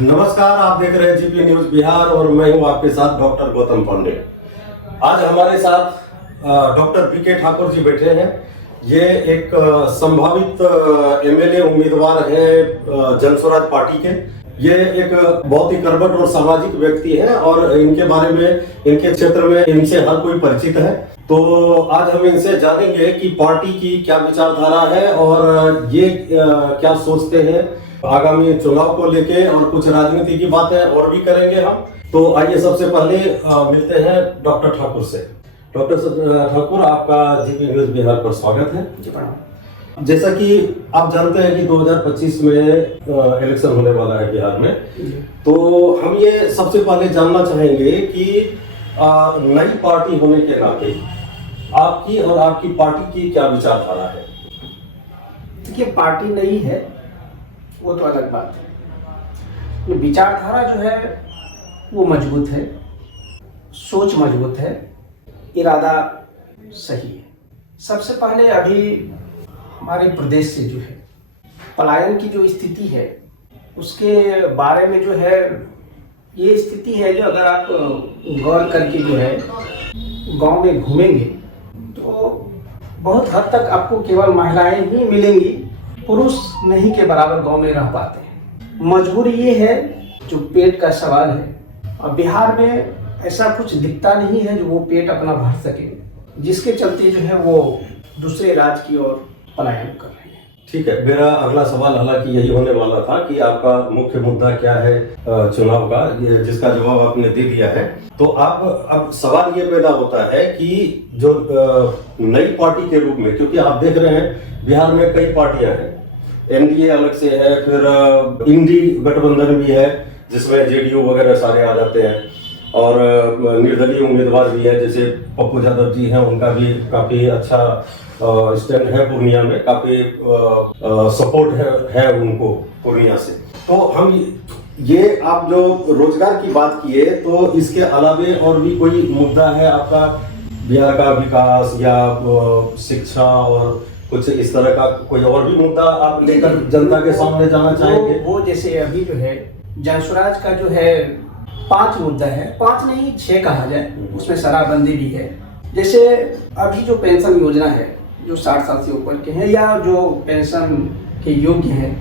नमस्कार, आप देख रहे हैं जीपी न्यूज बिहार और मैं हूं आपके साथ डॉक्टर गौतम पांडे। आज हमारे साथ डॉक्टर बीके ठाकुर जी बैठे हैं। ये एक संभावित एमएलए उम्मीदवार हैं जनस्वराज पार्टी के। ये एक बहुत ही करबट और सामाजिक व्यक्ति हैं और इनके बारे में, इनके क्षेत्र में इनसे हर कोई परिचित है। तो आज हम इनसे जानेंगे कि पार्टी की क्या विचारधारा है और ये क्या सोचते हैं आगामी चुनाव को लेके, और कुछ राजनीति की बातें और भी करेंगे हम। तो आइए सबसे पहले मिलते हैं डॉक्टर ठाकुर से। डॉक्टर ठाकुर, आपका जीपी न्यूज बिहार पर स्वागत है। जी प्रणाम। जैसा कि आप जानते हैं कि 2025 में इलेक्शन होने वाला है बिहार में, तो हम ये सबसे पहले जानना चाहेंगे कि नई पार्टी होने के नाते आपकी और आपकी पार्टी की क्या विचारधारा है। देखिए, पार्टी नई है वो तो अलग बात है। ये विचारधारा जो है वो मजबूत है, सोच मजबूत है, इरादा सही है। सबसे पहले अभी हमारे प्रदेश से जो है पलायन की जो स्थिति है उसके बारे में जो है, ये स्थिति है जो अगर आप गौर करके जो है गांव में घूमेंगे तो बहुत हद तक आपको केवल महिलाएं ही मिलेंगी, पुरुष नहीं के बराबर गांव में रह पाते हैं। मजबूरी ये है जो पेट का सवाल है, और बिहार में ऐसा कुछ दिखता नहीं है जो वो पेट अपना भर सके, जिसके चलते जो है वो दूसरे राज्य की ओर पलायन कर रहे हैं। ठीक है, मेरा अगला सवाल हालांकि यही होने वाला था कि आपका मुख्य मुद्दा क्या है चुनाव का, जिसका जवाब आपने दे दिया है। तो आप अब सवाल ये पैदा होता है कि जो नई पार्टी के रूप में, क्योंकि आप देख रहे हैं बिहार में कई पार्टियां हैं, एनडीए अलग से है, फिर इंडी गठबंधन भी है जिसमें जेडीयू वगैरह सारे आ जाते हैं, और निर्दलीय उम्मीदवार भी है, जैसे पप्पू यादव जी हैं, उनका भी काफी अच्छा स्टैंड है पूर्णिया में, काफी सपोर्ट है उनको पूर्णिया से। तो हम ये आप जो रोजगार की बात किए, तो इसके अलावे और भी कोई मुद्दा है आपका, बिहार का विकास या शिक्षा और कुछ इस तरह का कोई और भी मुद्दा आप लेकर जनता के सामने जाना चाहेंगे? वो जैसे अभी जो है जनस्वराज का जो है 5 मुद्दा है, 5 नहीं 6 कहा जाए, उसमें शराबबंदी भी है। जैसे अभी जो पेंशन योजना है, जो 60 साल से ऊपर के हैं या जो पेंशन के योग्य हैं,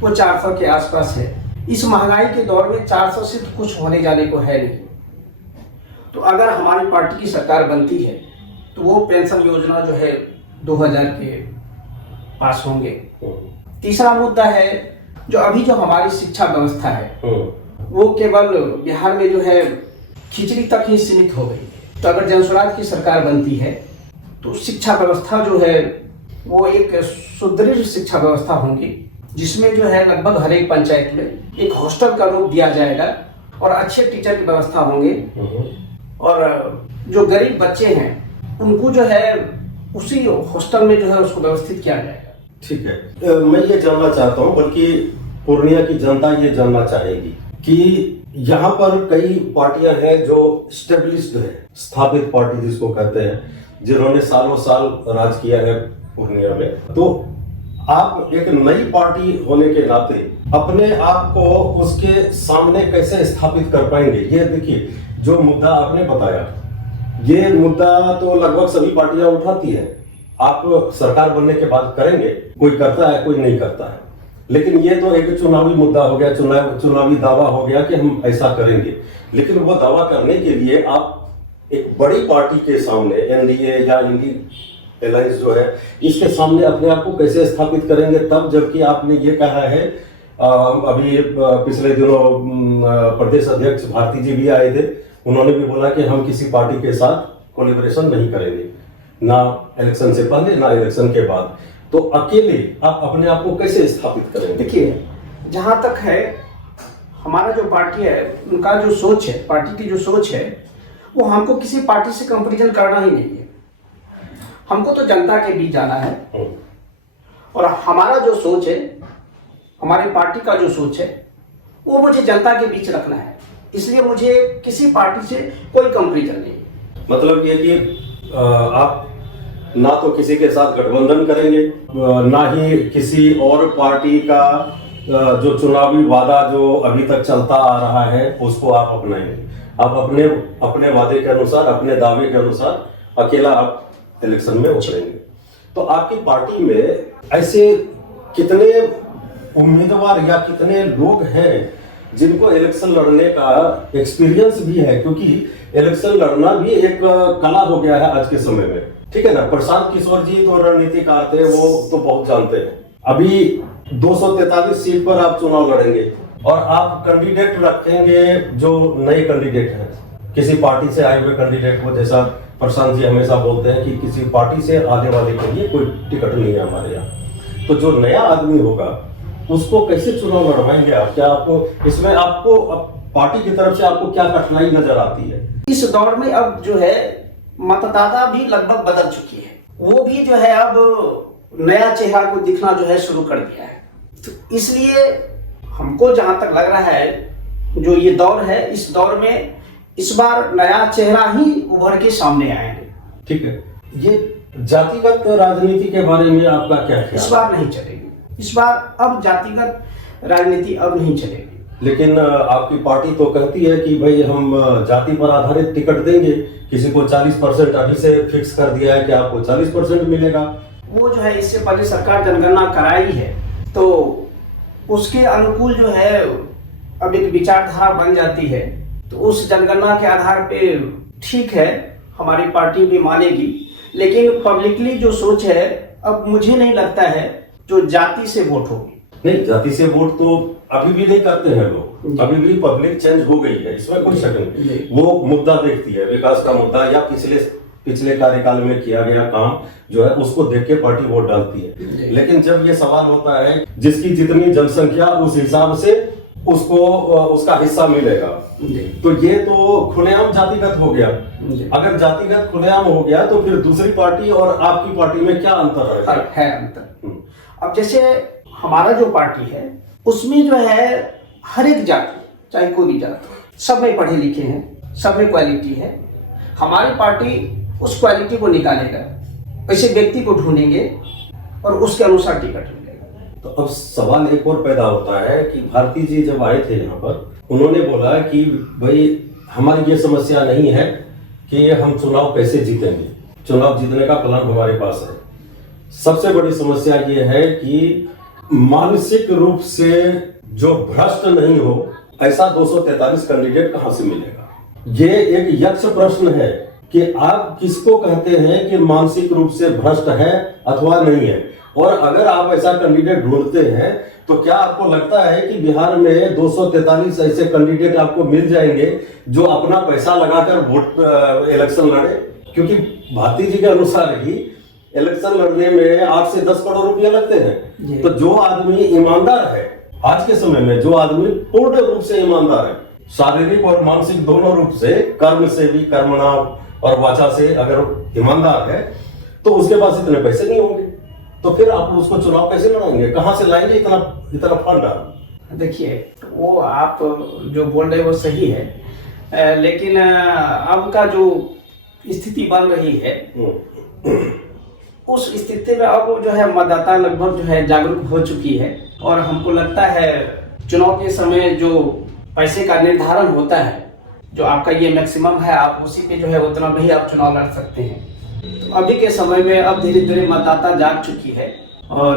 वो 400 के आसपास है। इस महंगाई के दौर में 400 से कुछ होने जाने को है नहीं। तो अगर हमारी पार्टी की सरकार बनती है तो वो पेंशन योजना जो है 2000 के पास होंगे। तीसरा मुद्दा है जो अभी जो हमारी शिक्षा व्यवस्था है वो केवल बिहार में जो है खिचड़ी तक ही सीमित हो गई। तो अगर जनस्वराज की सरकार बनती है तो शिक्षा व्यवस्था जो है वो एक सुदृढ़ शिक्षा व्यवस्था होगी, जिसमें जो है लगभग हर एक पंचायत में एक हॉस्टल का रूप दिया जाएगा और अच्छे टीचर की व्यवस्था होंगे, और जो गरीब बच्चे हैं उनको जो है उसी हॉस्टल में जो है उसको व्यवस्थित किया जाएगा। ठीक है, मैं ये जानना चाहता हूँ, बल्कि पूर्णिया की जनता ये जानना चाहेगी कि यहाँ पर कई पार्टियां हैं जो स्टेब्लिश्ड है, स्थापित पार्टी जिसको कहते हैं, जिन्होंने सालों साल राज किया है पूर्णिया में। तो आप एक नई पार्टी होने के नाते अपने आप को उसके सामने कैसे स्थापित कर पाएंगे? ये देखिए, जो मुद्दा आपने बताया, ये मुद्दा तो लगभग सभी पार्टियां उठाती है। आप सरकार बनने के बाद करेंगे, कोई करता है कोई नहीं करता है, लेकिन ये तो एक चुनावी मुद्दा हो गया, चुनावी दावा हो गया कि हम ऐसा करेंगे। लेकिन वो दावा करने के लिए आप एक बड़ी पार्टी के सामने, एनडीए या इंडी अलायंस जो है, इसके सामने अपने आप को कैसे स्थापित करेंगे? तब जबकि आपने ये कहा है, अभी पिछले दिनों प्रदेश अध्यक्ष भारती जी भी आए थे, उन्होंने भी बोला कि हम किसी पार्टी के साथ कोलैबोरेशन नहीं करेंगे, ना इलेक्शन से पहले ना इलेक्शन के बाद। तो अकेले आप अपने आप को कैसे स्थापित करेंगे? देखिए, जहां तक है हमारा जो पार्टी है, उनका जो सोच है, पार्टी की जो सोच है, वो हमको किसी पार्टी से कंपैरिजन करना ही नहीं है। हमको तो जनता के बीच जाना है, और हमारा जो सोच है, हमारी पार्टी का जो सोच है, वो मुझे जनता के बीच रखना है। इसलिए मुझे किसी पार्टी से कोई कंपैरिजन नहीं। मतलब ये कि आप ना तो किसी के साथ गठबंधन करेंगे, ना ही किसी और पार्टी का जो चुनावी वादा जो अभी तक चलता आ रहा है उसको आप अपनाएंगे, आप अपने अपने वादे के अनुसार, अपने दावे के अनुसार अकेला आप इलेक्शन में उतरेंगे। तो आपकी पार्टी में ऐसे कितने उम्मीदवार या कितने लोग हैं जिनको इलेक्शन लड़ने का एक्सपीरियंस भी है, क्योंकि इलेक्शन लड़ना भी एक कला हो गया है आज के समय में, ठीक है ना। प्रशांत किशोर जी तो रणनीतिकार थे, वो तो बहुत जानते हैं। अभी 243 सीट पर आप चुनाव लड़ेंगे और आप कैंडिडेट रखेंगे जो नए कैंडिडेट हैं, किसी पार्टी से आए हुए कैंडिडेट को, जैसा प्रशांत जी हमेशा बोलते हैं कि किसी पार्टी से आने वाले के लिए कोई टिकट नहीं है हमारे यहाँ। तो जो नया आदमी होगा उसको कैसे चुनाव लड़वाएंगे आप? क्या आपको इसमें आपको पार्टी की तरफ से आपको क्या कठिनाई नजर आती है? इस दौर में अब जो है मतदाता भी लगभग बदल चुकी है, वो भी जो है अब नया चेहरा को दिखना जो है शुरू कर दिया है। तो इसलिए हमको जहां तक लग रहा है जो ये दौर है, इस दौर में इस बार नया चेहरा ही उभर के सामने आएंगे। ठीक है, ये जातिगत राजनीति के बारे में आपका क्या ख्याल? इस बार नहीं चलेगी, इस बार अब जातिगत राजनीति अब नहीं चलेगी। लेकिन आपकी पार्टी तो कहती है कि भाई हम जाति पर आधारित टिकट देंगे, किसी को 40% अभी से फिक्स कर दिया है कि आपको 40% मिलेगा। वो जो है इससे पहले सरकार जनगणना कराई है, तो उसके अनुकूल जो है अब एक विचारधारा बन जाती है, तो उस जनगणना के आधार पे ठीक है हमारी पार्टी भी मानेगी। लेकिन पब्लिकली जो सोच है, अब मुझे नहीं लगता है जो जाति से वोट होगी। नहीं, जाति से वोट तो अभी भी नहीं करते हैं लोग, अभी भी पब्लिक चेंज हो गई है, इसमें कोई शक नहीं। वो मुद्दा देखती है, विकास का मुद्दा या पिछले कार्यकाल में किया गया काम जो है उसको देख के पार्टी वोट डालती है। लेकिन जब ये सवाल होता है जिसकी जितनी जनसंख्या उस हिसाब से उसको उसका हिस्सा मिलेगा, तो ये तो खुलेआम जातिगत हो गया। अगर जातिगत खुलेआम हो गया तो फिर दूसरी पार्टी और आपकी पार्टी में क्या अंतर है? अंतर अब जैसे हमारा जो पार्टी है उसमें जो है हर एक जाति, चाहे कोई भी जाति, सब में पढ़े लिखे हैं, सब में क्वालिटी है। हमारी पार्टी उस क्वालिटी को निकालेगा, ऐसे व्यक्ति को ढूंढेंगे और उसके अनुसार टिकट मिलेगा। तो अब सवाल एक और पैदा होता है कि भारती जी जब आए थे यहाँ पर, उन्होंने बोला कि भाई हमारी ये समस्या नहीं है कि हम चुनाव कैसे जीतेंगे, चुनाव जीतने का प्लान हमारे पास है। सबसे बड़ी समस्या ये है कि मानसिक रूप से जो भ्रष्ट नहीं हो, ऐसा 243 कैंडिडेट कहां से मिलेगा? ये एक यक्ष प्रश्न है कि आप किसको कहते हैं कि मानसिक रूप से भ्रष्ट है अथवा नहीं है। और अगर आप ऐसा कैंडिडेट ढूंढते हैं तो क्या आपको लगता है कि बिहार में 243 ऐसे कैंडिडेट आपको मिल जाएंगे जो अपना पैसा लगाकर वोट इलेक्शन लड़े? क्योंकि भारती जी के अनुसार ही इलेक्शन लड़ने में 8 से 10 करोड़ रुपया लगते हैं। तो जो आदमी ईमानदार है आज के समय में, जो आदमी पूर्ण रूप से ईमानदार है, शारीरिक और मानसिक दोनों रूप से, कर्म से भी, कर्मणा और वाचा से अगर ईमानदार है, तो उसके पास इतने पैसे नहीं होंगे। तो फिर आप उसको चुनाव कैसे लड़ाएंगे? कहां से लाएंगे इतना फंड? देखिए, वो आप जो बोल रहे हैं वो सही है, लेकिन अब का जो स्थिति बन रही है उस स्थिति में अब जो है मतदाता लगभग जो है जागरूक हो चुकी है। और हमको लगता है चुनाव के समय जो पैसे का निर्धारण होता है, जो आपका ये मैक्सिमम है, आप उसी पे जो है उतना भी आप चुनाव लड़ सकते हैं। तो अभी के समय में अब धीरे धीरे मतदाता जाग चुकी है और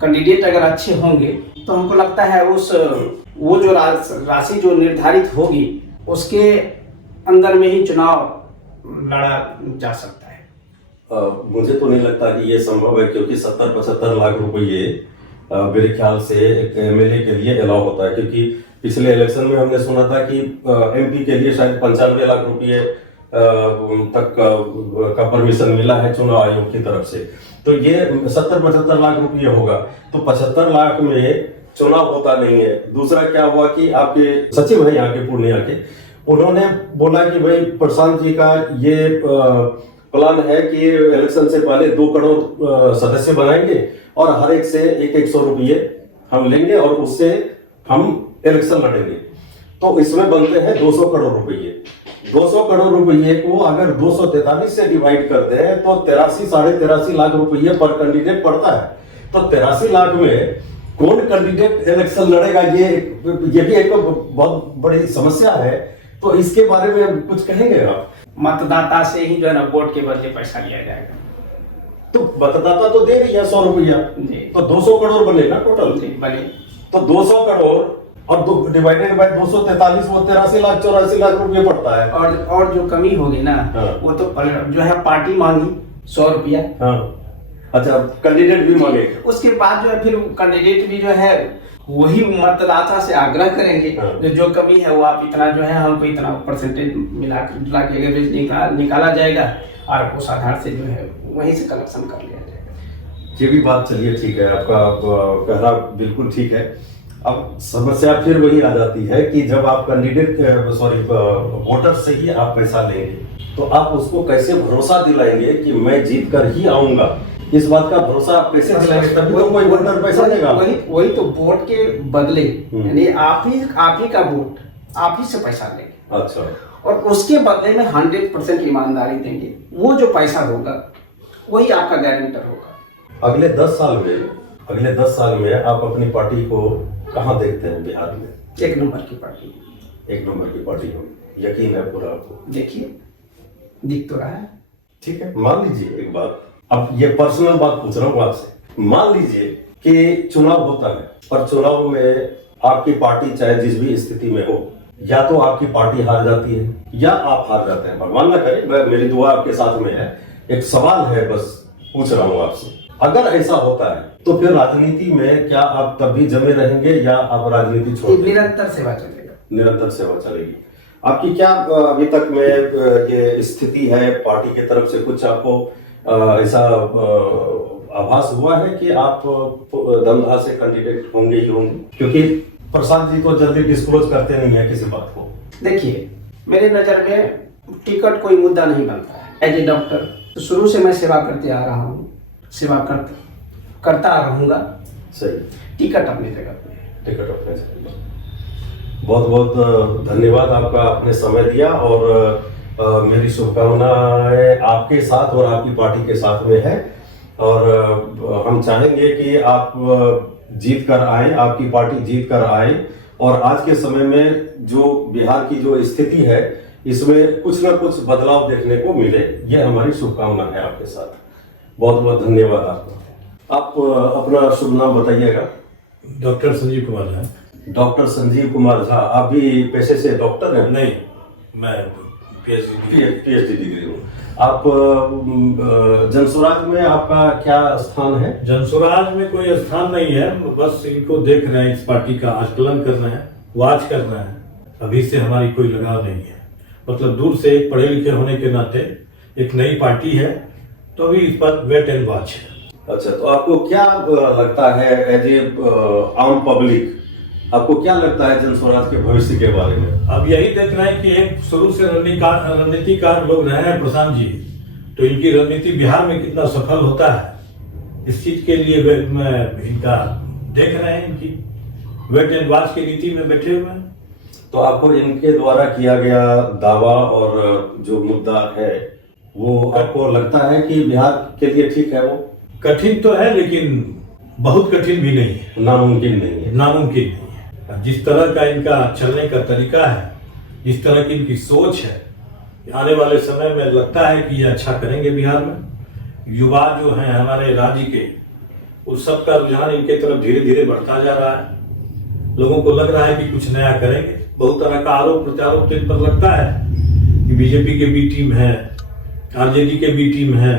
कैंडिडेट अगर अच्छे होंगे तो हमको लगता है वो जो राशि जो निर्धारित होगी उसके अंदर में ही चुनाव लड़ा जा सकता है। मुझे तो नहीं लगता कि ये संभव है, क्योंकि 70-75 लाख रुपये मेरे ख्याल से एक एमएलए के लिए अलाउ होता है। क्योंकि पिछले इलेक्शन में हमने सुना था कि एमपी के लिए शायद 95 लाख रुपये तक का परमिशन मिला है चुनाव आयोग की तरफ से। तो ये 70-75 लाख रुपये होगा, तो 75 लाख में चुनाव होता नहीं है। दूसरा क्या हुआ कि आपके सचिव है यहाँ के पूर्णिया के, उन्होंने बोला कि भाई प्रशांत जी का ये प्लान है कि इलेक्शन से पहले 2 करोड़ सदस्य बनाएंगे और हर एक से 100 रुपये हम लेंगे और उससे हम इलेक्शन लड़ेंगे। तो इसमें बनते हैं 200 करोड़ रुपये। 200 करोड़ रुपये को अगर 243 से डिवाइड करते हैं तो 83 साढ़े 83 लाख रुपये पर कैंडिडेट पड़ता है। तो 83 लाख में कौन कैंडिडेट इलेक्शन लड़ेगा, ये भी एक बहुत बड़ी समस्या है। तो इसके बारे में कुछ कहेंगे आप? मतदाता से ही जो है ना वोट के बदले पैसा लिया जाएगा। तो मतदाता तो दे रही है 100 रुपया, जी। तो 200 करोड़ बनेगा टोटल। बने तो 200 करोड़ और डिवाइडेड बाय 243, वो 83 लाख 84 लाख रुपये पड़ता है। और जो कमी होगी ना, हाँ। वो तो जो है पार्टी मांगी 100 रुपया। हाँ, अच्छा, कैंडिडेट भी मांगे। उसके बाद जो है फिर कैंडिडेट भी जो है वही मतदाता से आग्रह करेंगे, हाँ। जो कमी है वो आप इतना जो है हमको इतना परसेंटेज मिला के एवरेज निकाला जाएगा और उस आधार से जो है वहीं से कलेक्शन कर लिया जाएगा। ये भी बात, चलिए ठीक है, आपका कहना बिल्कुल ठीक है। अब समस्या फिर वही आ जाती है कि जब आप कैंडिडेट वोटर से ही आप पैसा लेंगे तो आप उसको कैसे भरोसा दिलाएंगे कि मैं जीत कर ही आऊंगा। इस बात का भरोसा आप कैसे दिलाएंगे? तभी तो कोई वोटर पैसा देगा। वही तो वोट के बदले यानी आप ही का वोट आप ही से पैसा लेंगे। अच्छा, और उसके बदले में 100% ईमानदारी देंगे। वो जो पैसा होगा वही आपका गारंटर होगा। अगले 10 साल में आप अपनी पार्टी को कहाँ देखते हैं बिहार में? 1 नंबर की पार्टी। 1 नंबर की पार्टी होगी, यकीन है पूरा आपको? देखिए, दिख तो रहा है। ठीक है, मान लीजिए एक बात, अब ये पर्सनल बात पूछ रहा हूँ आपसे। मान लीजिए कि चुनाव होता है और चुनाव में आपकी पार्टी चाहे जिस भी स्थिति में हो, या तो आपकी पार्टी हार जाती है या आप हार जाते हैं। भगवान ना करे, मेरी दुआ आपके साथ में है। एक सवाल है, बस पूछ रहा हूँ आपसे, अगर ऐसा होता है तो फिर राजनीति में क्या आप तब भी जमे रहेंगे या आप राजनीति छोड़ देंगे? निरंतर सेवा चलेगा। निरंतर सेवा चलेगी। आपकी क्या अभी तक में ये स्थिति है, पार्टी की तरफ से कुछ आपको ऐसा आभास हुआ है कि आप दमदार से कैंडिडेट होंगे ही होंगे? क्योंकि प्रशांत जी तो जल्दी डिस्क्लोज करते नहीं है किसी बात को। देखिए, मेरे नजर में टिकट कोई मुद्दा नहीं बनता है। एज ए डॉक्टर तो शुरू से मैं सेवा करते आ रहा हूँ, सेवा करता रहूंगा। सही, टिकट अपनी जगह पे। टिकट अपने जगह। बहुत बहुत धन्यवाद आपका, आपने समय दिया और मेरी शुभकामनाएं आपके साथ और आपकी पार्टी के साथ में है। और हम चाहेंगे कि आप जीत कर आए, आपकी पार्टी जीत कर आए और आज के समय में जो बिहार की जो स्थिति है इसमें कुछ ना कुछ बदलाव देखने को मिले, ये हमारी शुभकामना है आपके साथ। बहुत बहुत धन्यवाद आपका। आप अपना शुभ नाम बताइएगा। डॉक्टर संजीव कुमार झा। डॉक्टर संजीव कुमार झा, आप भी पेशे से डॉक्टर हैं? नहीं, मैं पीएचडी डिग्री हूँ। आप जनसुराज में आपका क्या स्थान है? जनसुराज में कोई स्थान नहीं है, बस इनको देख रहे हैं, इस पार्टी का आकलन कर रहे हैं, वॉच कर रहे हैं। अभी से हमारी कोई लगाव नहीं है, मतलब दूर से एक पढ़े लिखे होने के नाते एक नई पार्टी है, तो अभी इस पर वेट एंड वॉच है। अच्छा, तो आपको क्या लगता है एज ए आम पब्लिक, आपको क्या लगता है जनस्वराज के भविष्य के बारे में? अब यही देख रहे हैं कि एक शुरू से रणनीतिकार लोग रहे हैं प्रशांत जी, तो इनकी रणनीति बिहार में कितना सफल होता है, इस चीज के लिए इनका देख रहे हैं, इनकी वेट एंड वॉच की नीति में बैठे हुए हैं। तो आपको इनके द्वारा किया गया दावा और जो मुद्दा है वो आपको लगता है कि बिहार के लिए ठीक है? वो कठिन तो है लेकिन बहुत कठिन भी नहीं है, नामुमकिन नहीं है। नामुमकिन नहीं है। जिस तरह का इनका चलने का तरीका है, जिस तरह की इनकी सोच है, आने वाले समय में लगता है कि ये अच्छा करेंगे बिहार में। युवा जो हैं हमारे राज्य के, उस सब का रुझान इनके तरफ धीरे धीरे बढ़ता जा रहा है। लोगों को लग रहा है कि कुछ नया करेंगे। बहुत तरह का आरोप प्रत्यारोप तो इन पर लगता है कि बीजेपी के बी टीम है, आरजेडी के बी टीम है,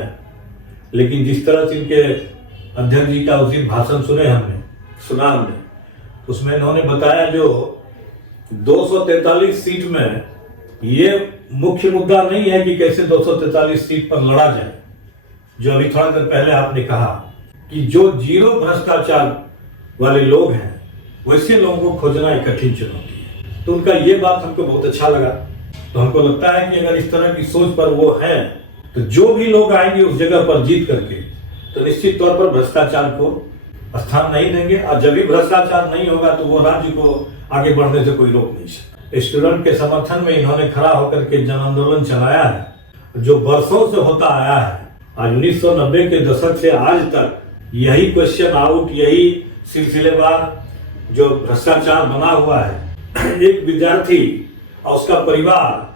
लेकिन जिस तरह से इनके अध्यक्ष जी का उस दिन भाषण सुना हमने, उसमें इन्होंने बताया जो 243 सीट में ये मुख्य मुद्दा नहीं है कि कैसे 243 सीट पर लड़ा जाए। जो अभी थोड़ा देर पहले आपने कहा कि जो जीरो भ्रष्टाचार वाले लोग हैं वैसे लोगों को खोजना एक कठिन चुनौती है। तो उनका ये बात हमको बहुत अच्छा लगा। तो हमको लगता है कि अगर इस तरह की सोच पर वो हैं तो जो भी लोग आएंगे उस जगह पर जीत करके तो निश्चित तौर पर भ्रष्टाचार को स्थान नहीं देंगे। और जब भी भ्रष्टाचार नहीं होगा तो वो राज्य को आगे बढ़ने से कोई रोक नहीं सकता। स्टूडेंट के समर्थन में इन्होंने खड़ा होकर के जन आंदोलन चलाया है जो वर्षों से होता आया है। आज 1990 के दशक से आज तक यही क्वेश्चन आउट, यही सिलसिलेवार जो भ्रष्टाचार बना हुआ है, एक विद्यार्थी और उसका परिवार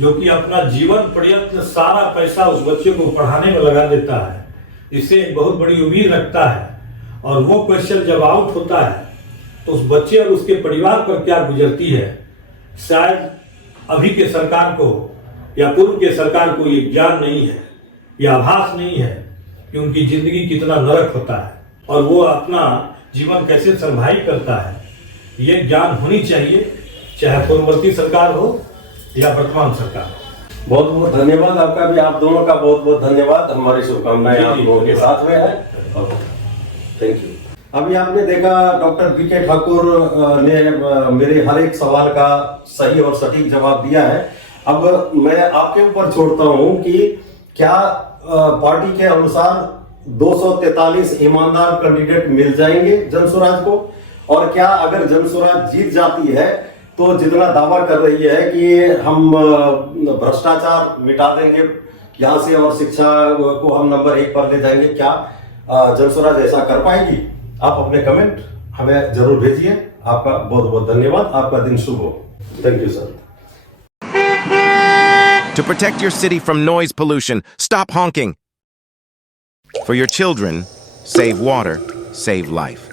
जो कि अपना जीवन पर्यंत सारा पैसा उस बच्चे को पढ़ाने में लगा देता है, इससे एक बहुत बड़ी उम्मीद रखता है, और वो क्वेश्चन जब आउट होता है तो उस बच्चे और उसके परिवार पर क्या गुजरती है, शायद अभी के सरकार को या पूर्व के सरकार को ये ज्ञान नहीं है, यह आभास नहीं है कि उनकी जिंदगी कितना नरक होता है और वो अपना जीवन कैसे सर्वाइव करता है। ये ज्ञान होनी चाहिए, चाहे पूर्ववर्ती सरकार हो या वर्तमान सरकार। बहुत बहुत धन्यवाद आपका भी, आप दोनों का बहुत बहुत धन्यवाद। हमारी शुभकामनाएं आप लोगों के साथ में है। Thank you. अभी आपने देखा डॉक्टर बीके ठाकुर ने मेरे हर एक सवाल का सही और सटीक जवाब दिया है। अब मैं आपके ऊपर छोड़ता हूं कि क्या पार्टी के अनुसार 243 ईमानदार कैंडिडेट मिल जाएंगे जनसुराज को, और क्या अगर जनसुराज जीत जाती है तो जितना दावा कर रही है कि हम भ्रष्टाचार मिटा देंगे यहाँ से और शिक्षा को हम नंबर 1 पर ले जाएंगे, क्या जनसुराज ऐसा कर पाएगी? आप अपने कमेंट हमें जरूर भेजिए। आपका बहुत बहुत धन्यवाद। आपका दिन शुभ हो। Thank you sir. To protect your city from noise pollution, stop honking. For your children, save water, save life.